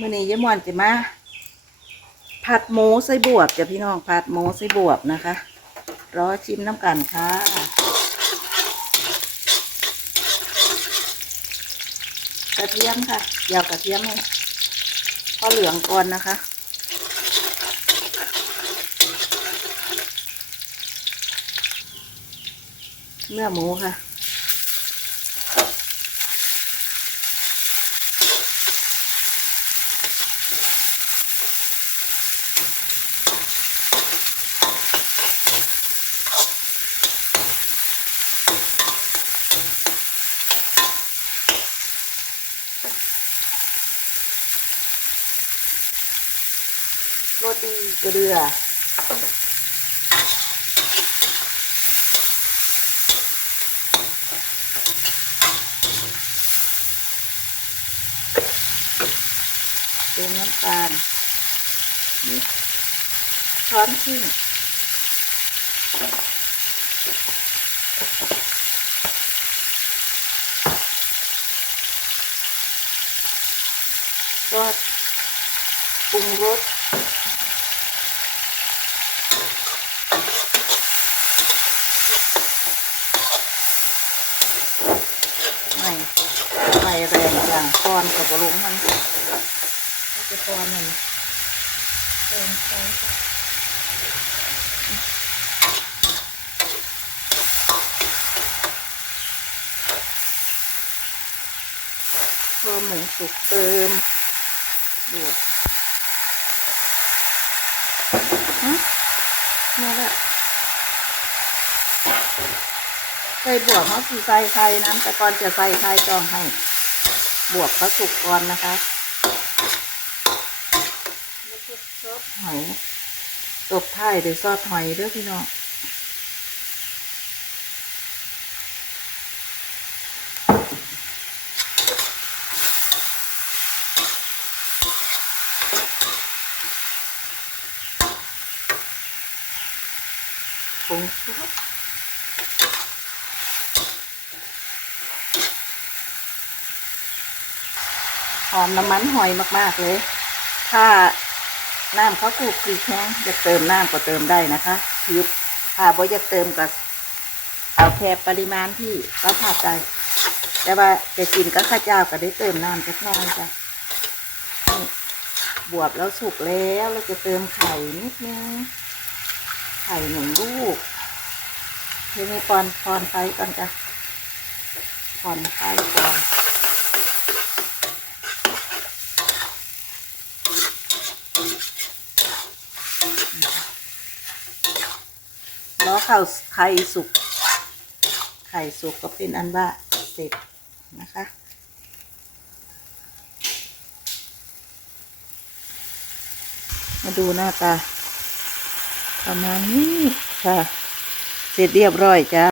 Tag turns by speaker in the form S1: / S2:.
S1: มื่อนี้ยายมอนจะมาผัดหมูใส่บวบจ้ะพี่น้องผัดหมูใส่บวบนะคะ รอชิมน้ำกันค่ะกระเทียมค่ะเดี๋ยวกระเทียมให้พอเหลืองก่อนนะคะเนื้อหมูค่ะ โรตีเกลือเติมน้ำตาลนี่ช้อนครึ่งก็ปรุงรสไม่ ไม่แรงอย่างก้อนกับบะลงมันจะพอหนึ่งเติมไปค่ะพอหมูสุกเติมบวกฮะนี่แหละ ใส่บวกเขาสีใส่ไข่น้ำแต่ก่อนจะใส่ไข่ต้องให้ บวกเขาสุกก่อนนะคะแล้วก็ซอสหอยตบท้ายด้วยซอสหอยเด้อพี่น้องผงชูรส อมน้ำมันหอยมากๆเลย ถ้าน้ำเขาถูกคลีแห้งจะเติมน้ำก็เติมได้นะคะคือถ้าบ่อยากเติมก็เอาแค่ปริมาณที่เราผัดได้แต่ว่าจะกินก็ข้าวเจ้าก็ได้เติมน้ำจักน้อยจ้ะนี่บวบแล้วสุกแล้วเราจะเติมไข่นิดนึงไข่หนึ่งลูกทีนี้ปอนปอนไฟก่อนจ้ะปอนไฟก่อน แล้วข้าวไข่สุก ไข่สุกก็เป็นอันว่าเสร็จนะคะ มาดูหน้าตา ประมาณนี้ค่ะ เสร็จเรียบร้อยจ้า